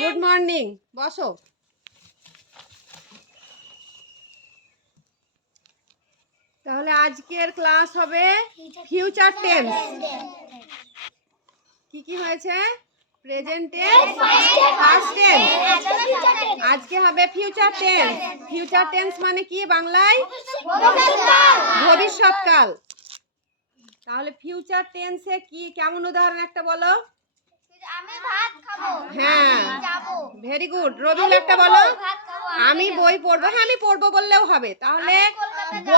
Good morning বসো। তাহলে আজকের ক্লাস হবে ফিউচার টেন্স কি কি হয়েছে? প্রেজেন্ট টেন্স ফার্স্ট টেন্স আজকে হবে ফিউচার টেন্স ফিউচার টেন্স মানে কি বাংলায়? ভবিষ্যৎকাল। তাহলে ফিউচার টেন্সে কি? কেমন উদাহরণ একটা বলো। আমি ভাত খাব। হ্যাঁ। ভেরি গুড রবিউল একটা বলো। আমি বই পড়ব। হ্যাঁ আমি পড়ব বললেও হবে। তাহলে ব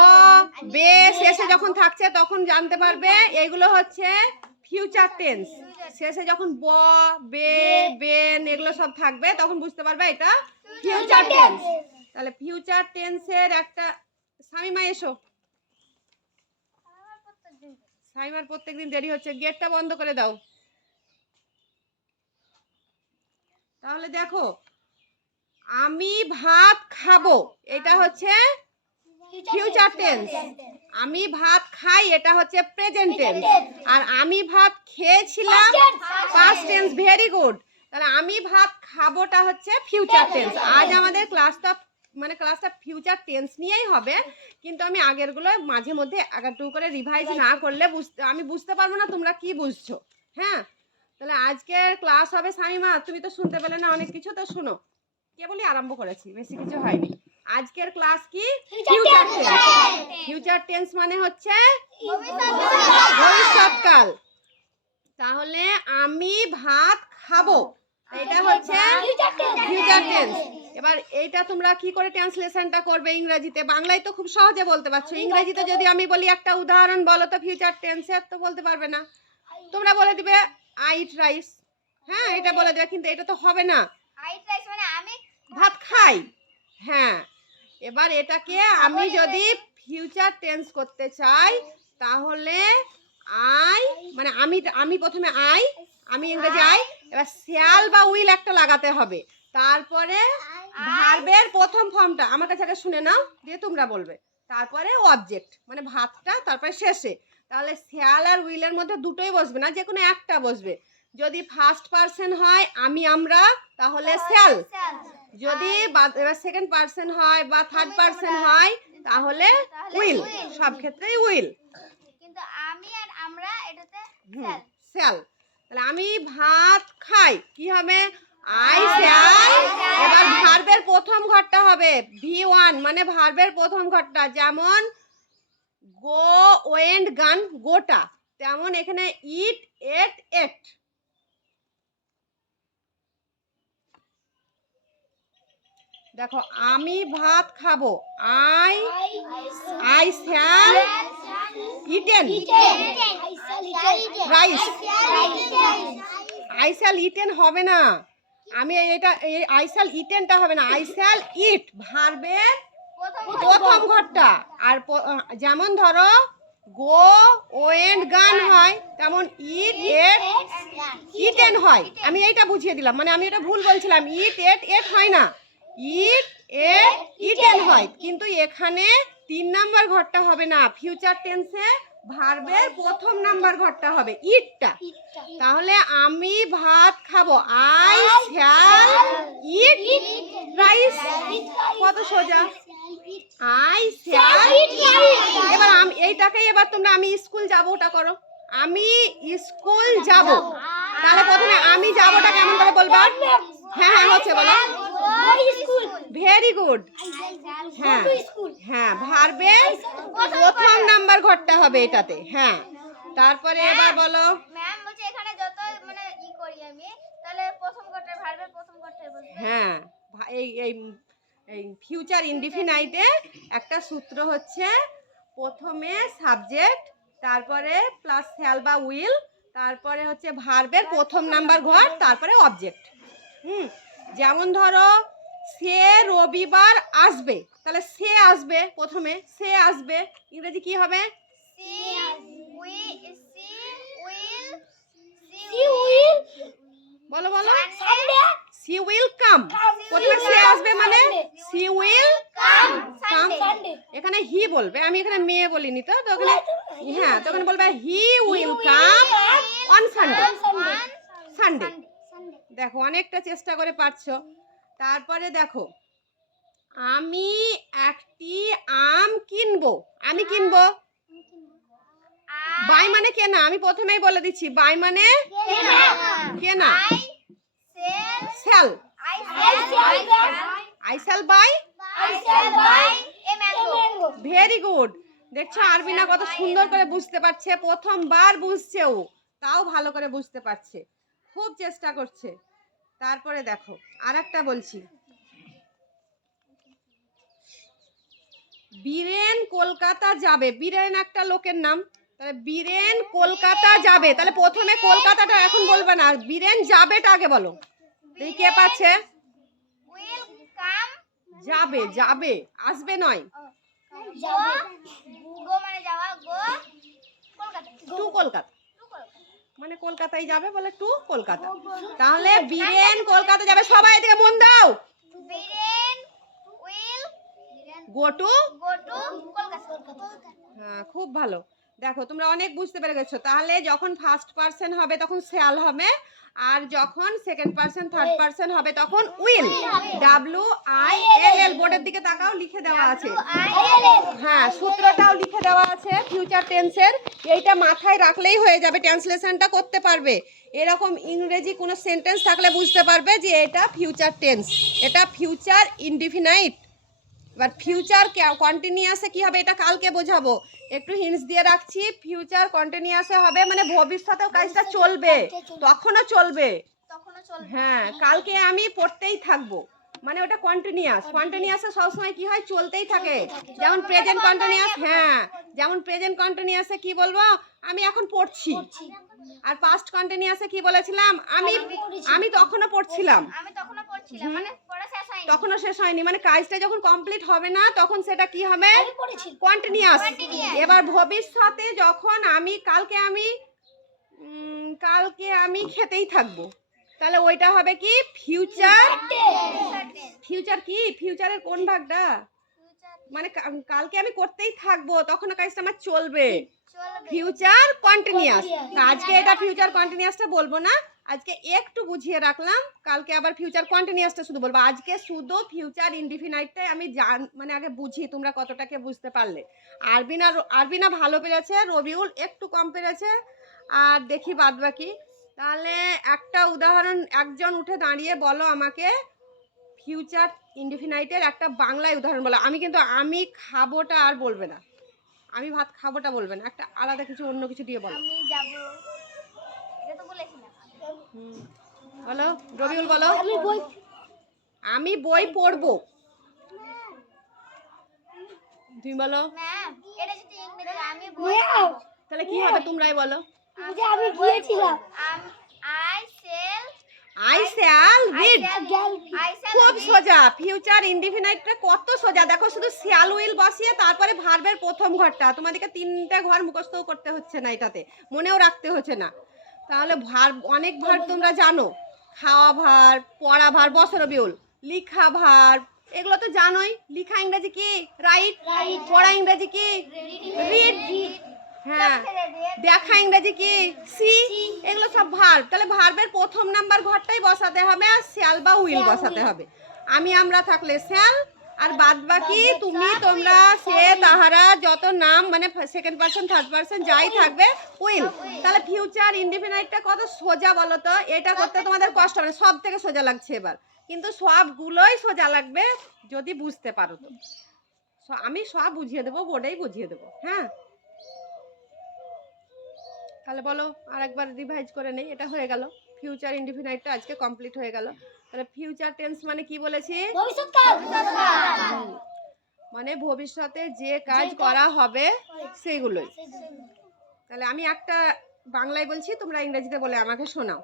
বে শেষে যখন থাকছে তখন জানতে পারবে এগুলো হচ্ছে ফিউচার টেন্স শেষে যখন ব বে বেন এগুলো সব থাকবে তখন বুঝতে পারবে এটা ফিউচার টেন্স তাহলে ফিউচার টেন্সের একটা সামিমা এসো। সাইমার প্রত্যেকদিন দেরি। হচ্ছে। গেটটা বন্ধ করে দাও। তাহলে দেখো আমি ভাত খাব এটা হচ্ছে ফিউচার টেন্স আমি ভাত খাই এটা হচ্ছে প্রেজেন্ট টেন্স আর আমি ভাত খেয়েছিলাম পাস্ট টেন্স ভেরি গুড তাহলে আমি ভাত খাবোটা হচ্ছে ফিউচার টেন্স আজ আমাদের ক্লাসটা মানে ক্লাসটা ফিউচার টেন্স নিয়েই হবে কিন্তু আমি আগেরগুলো মাঝে মধ্যে একটু করে রিভাইজ না করলে বুঝতে আমি বুঝতে পারব না তোমরা কি বুঝছ। হ্যাঁ? তাহলে আজকের ক্লাস হবে সামিমা তুমি তো শুনতে পেলে না অনেক কিছু তো শুনো। কেবলই আরম্ভ করেছি বেশি কিছু হয়নি। আজকের ক্লাস কি? ফিউচার টেন্স ফিউচার টেন্স মানে হচ্ছে ভবিষ্যৎকাল তাহলে আমি ভাত খাব। এটা হচ্ছে ফিউচার টেন্স এবার এইটা তোমরা কি করে ট্রান্সলেশনটা করবে ইংরেজিতে? বাংলায় তো খুব সহজে বলতে পারছ। ইংরেজিতে যদি আমি বলি একটা উদাহরণ বলো তো ফিউচার টেন্সের তো বলতে পারবে না। তোমরা বলে দিবে আই ইট রাইস হ্যাঁ। এটা বলে দেবে কিন্তু এটা তো হবে না। আইট রাইস মানে আমি ভাত খাই। হ্যাঁ এবার এটাকে আমি যদি ফিউচার টেন্স করতে চাই তাহলে আই মানে আমি আমি প্রথমে আই আমি ইংরেজি আই এবার শ্যাল বা উইল একটা লাগাতে হবে। তারপরে ভার্বের প্রথম ফর্মটা আমার কাছে আগে শুনে নাও দিয়ে তোমরা বলবে। তারপরে অবজেক্ট মানে ভাতটা তারপরে শেষে। তাহলে শেয়াল আর উইলের মধ্যে দুটোই বসবে না যে কোনো একটা বসবে। যদি ফার্স্ট পার্সন হয় আমি আমরা তাহলে শ্যাল। যদি সেকেন্ড পার্সন হয় বা থার্ড পার্সন হয় তাহলে উইল। সব ক্ষেত্রেই উইল। কিন্তু আমি আর আমরা এটাতে শ্যাল। তাহলে আমি ভাত খাই কি হবে? I shall. এবার ভার্বের প্রথম ঘরটা হবে ভি ওয়ান মানে ভার্বের প্রথম ঘরটা। যেমন গো ওয়েন্ড গান গোটা। তেমন এখানে ইট, এট এট। দেখো, আমি ভাত খাব। I I shall eaten. Rice. I shall eaten হবে না। আমি এটা, এই আই শ্যাল ইটেনটা হবে না। I shall eat. ভার্বের প্রথম ঘরটা। আর যেমন ধরো, গো ওয়েন্ড গান হয়, তেমন ইট, এট, ইট, এন হয়। আমি এইটা বুঝিয়ে দিলাম মানে আমি এটা ভুল বলছিলাম। ইট, এট এট হয় না। ইট, এট এন হয়। কিন্তু এখানে তিন নাম্বার ঘরটা হবে না। ফিউচার টেন্সে ভার্বের প্রথম নাম্বার ঘরটা হবে ইটটা। তাহলে আমি ভাত খাব। I shall eat, rice. কত সোজা। আই এবার আমি এইটাকে এবার তোমরা আমি স্কুল যাব ওটা করো। আমি স্কুল যাব। তাহলে প্রথমে আমি যাবোটা কেমন করে বলবা? হ্যাঁ হ্যাঁ হচ্ছে বলো। ভেরি গুড হ্যাঁ হ্যাঁ ভার্বের প্রথম নাম্বার ঘরটা হবে এটাতে হ্যাঁ। তারপরে এবার বলো। ম্যাম বলছে এখানে যত মানে ই করি আমি তাহলে প্রথম কোটার ভার্বের প্রথম বসবে। হ্যাঁ এই এই এই ফিউচার ইনডিফিনাইটে একটা সূত্র হচ্ছে প্রথমে সাবজেক্ট তারপরে প্লাস শ্যাল বা উইল তারপরে হচ্ছে ভার্বের প্রথম নাম্বার ঘর তারপরে অবজেক্ট হুম যেমন ধরো সে রবিবার আসবে তাহলে সে আসবে প্রথমে সে আসবে ইংরেজি কি হবে? See we see will see will বলো বলো। সি উইল কাম প্রথমে সে আসবে মানে সি উইল কাম কাম এখানে হি বলবে। আমি এখানে মেয়ে বলিনি তো তো ওখানে হ্যাঁ তখন বলবে he will come on Sunday Sunday দেখো অনেকটা চেষ্টা করে পারছ। তারপরে দেখো আমি একটি আম কিনবো। আমি কিনবো? বাই মানে কেনা। আমি প্রথমেই বলে দিচ্ছি বাই মানে কেনা। Sell I sell buy very good দেখছ আরবিনা কত সুন্দর করে বুঝতে পারছে। প্রথমবার বুঝছে ও। তাও ভালো করে বুঝতে পারছে। খুব চেষ্টা করছে। তারপরে দেখো আর একটা বলছি। বীরেন কলকাতা যাবে। বীরেন একটা লোকের নাম। তাহলে বীরেন কলকাতা যাবে। তাহলে প্রথমে কলকাতাটা এখন বলবে না। বীরেন যাবেটা আগে বলো। দেখি কে পাচ্ছে। যাবে যাবে। আসবে নয়। টু কলকাতা। মানে কলকাতায় যাবে বলে টু কলকাতা। তাহলে বীরেন কলকাতা যাবে। সবাই এদিকে মন দাও। Go to. হ্যাঁ খুব ভালো। দেখো তোমরা অনেক বুঝতে পেরে গেছো। তাহলে যখন ফার্স্ট পার্সন হবে তখন শেয়াল হবে আর যখন সেকেন্ড পার্সন থার্ড পার্সন হবে তখন will. W I L L বোর্ডের দিকে তাকাও লিখে দেওয়া আছে। হ্যাঁ সূত্রটাও লিখে দেওয়া আছে ফিউচার টেন্সের এইটা মাথায় রাখলেই হয়ে যাবে ট্রান্সলেশনটা করতে পারবে। এরকম ইংরেজি কোনো সেন্টেন্স থাকলে বুঝতে পারবে যে এটা ফিউচার টেন্স এটা ফিউচার ইনডিফিনাইট এবার ফিউচার কন্টিনিউয়াসে কি হবে এটা কালকে বোঝাবো। একটু হিন্টস দিয়ে রাখছি ফিউচার কন্টিনিউয়াসে হবে মানে ভবিষ্যতেও কাজটা চলবে তখনও চলবে। তখনও চলবে। হ্যাঁ। কালকে আমি পড়তেই থাকব। মানে ওটা কন্টিনিউয়াস কন্টিনিউয়াসে সবসময় কি হয়? চলতেই থাকে। যেমন প্রেজেন্ট কন্টিনিউয়াস হ্যাঁ। যেমন প্রেজেন্ট কন্টিনিউয়াসে কি বলব? আমি এখন পড়ছি। আর পাস্ট কন্টিনিউয়াসে কি বলেছিলাম? আমি আমি তখনও পড়ছিলাম। আমি তখনও পড়ছিলাম। মানে পড়া শেষ হয়নি। তখনও শেষ হয়নি। মানে কাজটা যখন কমপ্লিট হবে না তখন সেটা কি হবে? কন্টিনিউয়াস এবার ভবিষ্যতে যখন আমি কালকে আমি কালকে আমি খেতেই থাকব। তাহলে ওইটা হবে কি? ফিউচার ফিউচার কি? ফিউচারের কোন ভাগটা? মানে কালকে আমি করতেই থাকব তখন কাজটা আমার চলবে। ফিউচার কন্টিনিউয়াস আজকে এটা ফিউচার কন্টিনিউয়াসটা বলব না। আজকে একটু বুঝিয়ে রাখলাম কালকে আবার ফিউচার কন্টিনিউয়াসটা শুধু বলব। আজকে শুধু ফিউচার ইনডিফিনাইটটাই আমি জান মানে আগে বুঝি তোমরা কতটাকে বুঝতে পারলে। আরবিনা আরবিনা ভালো পেরেছে রবিউল একটু কম পেরেছে আর দেখি বাদ বাকি তাহলে একটা উদাহরণ একজন উঠে দাঁড়িয়ে বলো আমাকে ফিউচার ইনডিফিনাইটের একটা বাংলায় উদাহরণ বলো। আমি কিন্তু আমি খাবোটা আর বলবে না। আমি ভাত খাবোটা বলবে না। একটা আলাদা কিছু অন্য কিছু দিয়ে বলো। আমি যাব। এটা তো বলেছিলাম বলো রবিউল বলো। আমি বই আমি বই পড়ব। তুমি বলো। ম্যাম এটা যদি ইংরেজি আমি বই ম্যাও তাহলে কি হবে তোমরাই বলো। যে আমি গিয়েছিলাম। I shall I shall read খুব সোজা। ফিউচার ইনডিফিনাইটটা কত সোজা। দেখো শুধু শ্যাল উইল বসিয়ে তারপরে ভার্বের প্রথম ঘরটা। তোমাদেরকে তিনটা ঘর মুখস্থও করতে হচ্ছে না এটাতে। মনেও রাখতে হচ্ছে না। তাহলে ভার অনেক ভার তোমরা জানো। খাওয়া ভার পড়া ভার বছর বিউল লিখা ভার এগুলো তো জানোই। লিখা ইংরেজি কি? রাইট পড়া ইংরেজি কি? রিড হ্যাঁ। দেখা ইংরেজি কি? সি? এগুলো সব ভার্ব তাহলে ভার্বের প্রথম নাম্বার ঘরটাই বসাতে হবে আর শ্যাল বা উইল বসাতে হবে। আমি আমরা থাকলে শ্যাল আর বাদ বাকি তুমি তোমরা সে তাহারা যত নাম মানে সেকেন্ড পার্সন থার্ড পার্সন যাই থাকবে উইল তাহলে ফিউচার ইনডিফিনাইটটা কত সোজা বলো তো? এটা করতে তোমাদের কষ্ট হবে সব থেকে সোজা লাগছে এবার। কিন্তু সবগুলোই সোজা লাগবে যদি বুঝতে পারো তো আমি সব বুঝিয়ে দেবো বোর্ডেই বুঝিয়ে দেবো হ্যাঁ? তাহলে বলো আরেকবার রিভাইজ করে নেই এটা হয়ে গেল। ফিউচার ইনডিফিনাইটটা আজকে কমপ্লিট হয়ে গেল। তাহলে ফিউচার টেন্স মানে কি বলেছি। মানে ভবিষ্যতে যে কাজ করা হবে সেগুলোই তাহলে আমি একটা বাংলায় বলছি তোমরা ইংরেজিতে বলে আমাকে শোনাও।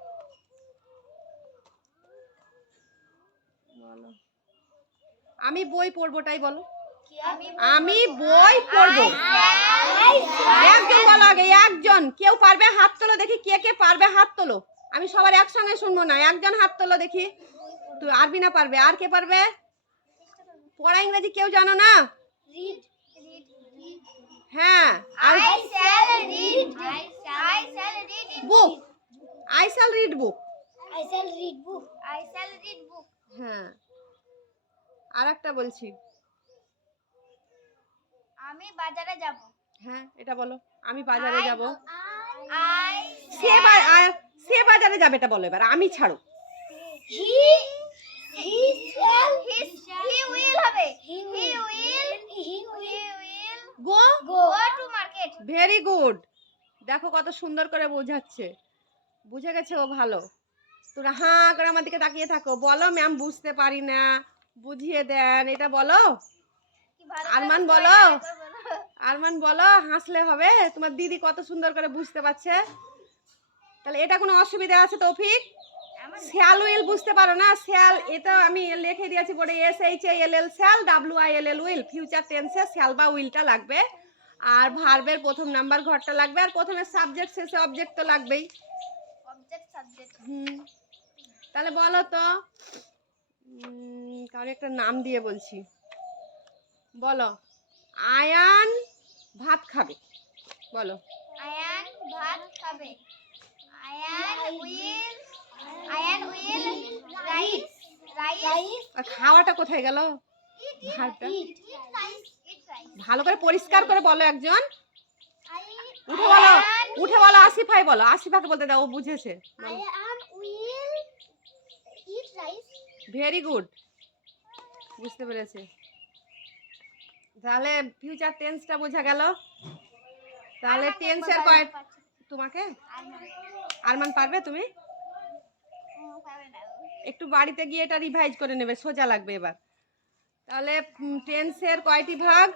আমি বই পড়বোটাই বলো। আমি বই পড়ব। একজন বলো আগে একজন। কেউ পারবে হাত তোলো দেখি কে কে পারবে হাত তোলো? আমি সবার একসঙ্গে শুনব না। একজন হাত তোলো দেখি। তুই আরবি না পারবে? আর কে পারবে? পড়া ইংরেজি কেউ জানো না? হ্যাঁ। আর I shall read. I shall read it. Book. I shall read book. I shall read book. I shall read book. হ্যাঁ। আর একটা বলছি। আমি বাজারে যাব। হ্যাঁ এটা বলো। আমি বাজারে যাব। I সে সে বাজারে যাবে এটা বলো এবার আমি ছাড়ো। He he shall he he will হবে। he he will will go. go. go to market very good. দেখো কত সুন্দর করে বোঝাচ্ছে। বুঝে গেছে ও ভালো। তোরা হাঁ করে আমার দিকে তাকিয়ে থাকো। বলো ম্যাম বুঝতে পারি না। বুঝিয়ে দেন। এটা বলো। আরমান বলো। বলো। আরমান বলো হাসলে হবে। তোমার দিদি কত সুন্দর করে বুঝতে পারছে। তাহলে এটা কোনো অসুবিধা আছে তৌফিক? শ্যাল উইল বুঝতে পারো না। শ্যাল এটা আমি লিখে দিয়েছি বোর্ডে S H A L L shall W I L L will future টেন্সে শ্যাল বা উইলটা লাগবে। আর ভার্বের প্রথম নাম্বার ঘরটা লাগবে। আর প্রথমে সাবজেক্ট শেষে অবজেক্ট তো লাগবেই। অবজেক্ট সাবজেক্ট হুম। তাহলে বলো তো উম, কারও একটা নাম দিয়ে বলছি। বলো। আয়ান ভাত খাবে। বলো। আয়ান ভাত খাবে। Ayan will Ayan will rice rice. আর খাওয়াটা কোথায় গেল? ভাতটা। Eat rice eat rice. ভালো করে পরিষ্কার করে বলো একজন। উঠে বলো উঠে বলো আসিফাই বলো। আসিফাকে বলতে দাও ও বুঝেছে. ভেরি গুড বুঝতে পেরেছে। তাহলে ফিউচার টেন্সটা বোঝা গেল। তাহলে টেন্সের কয় তোমাকে? আরমান পারবে তুমি? একটু বাড়িতে গিয়ে এটা রিভাইজ করে নেবে সোজা লাগবে এবার। তাহলে টেন্সের কয়টি ভাগ?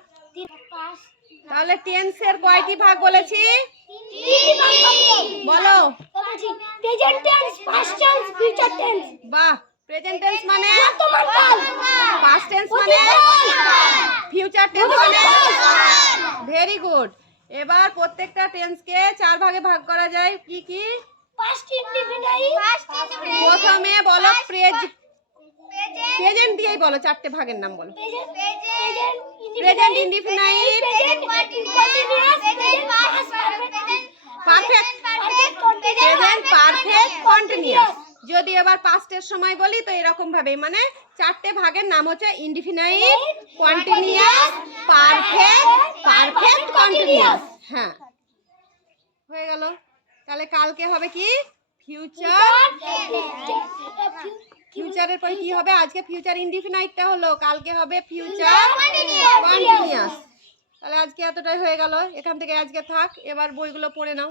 তাহলে টেন্সের কয়টি ভাগ বলেছি। বলো. বাহ! প্রেজেন্ট টেন্স মানে। পাস্ট টেন্স মানে ফিউচার টেন্স মানে ভেরি গুড এবার প্রত্যেকটা টেন্সকে চার ভাগে ভাগ করা যায়। কি কি. প্রথমে বলো প্রেজ প্রেজেন্ট দিয়েই বলো চারটে ভাগের নাম বলো। Present present indefinite perfect present perfect continuous যদি এবার পাস্টের সময় বলি, তো এরকম ভাবে মানে চারটে ভাগের নাম হচ্ছে indefinite continuous perfect perfect continuous হ্যাঁ। হয়ে গেল। তাহলে কালকে হবে কি? ফিউচার ফিউচারের পরে কি হবে? আজকে ফিউচার ইনডিফিনাইটটা হলো, কালকে হবে ফিউচার কন্টিনিউয়াস তাহলে আজকে এতটাই হয়ে গেল। এখান থেকে আজকে থাক, এবার বইগুলো পড়ে নাও।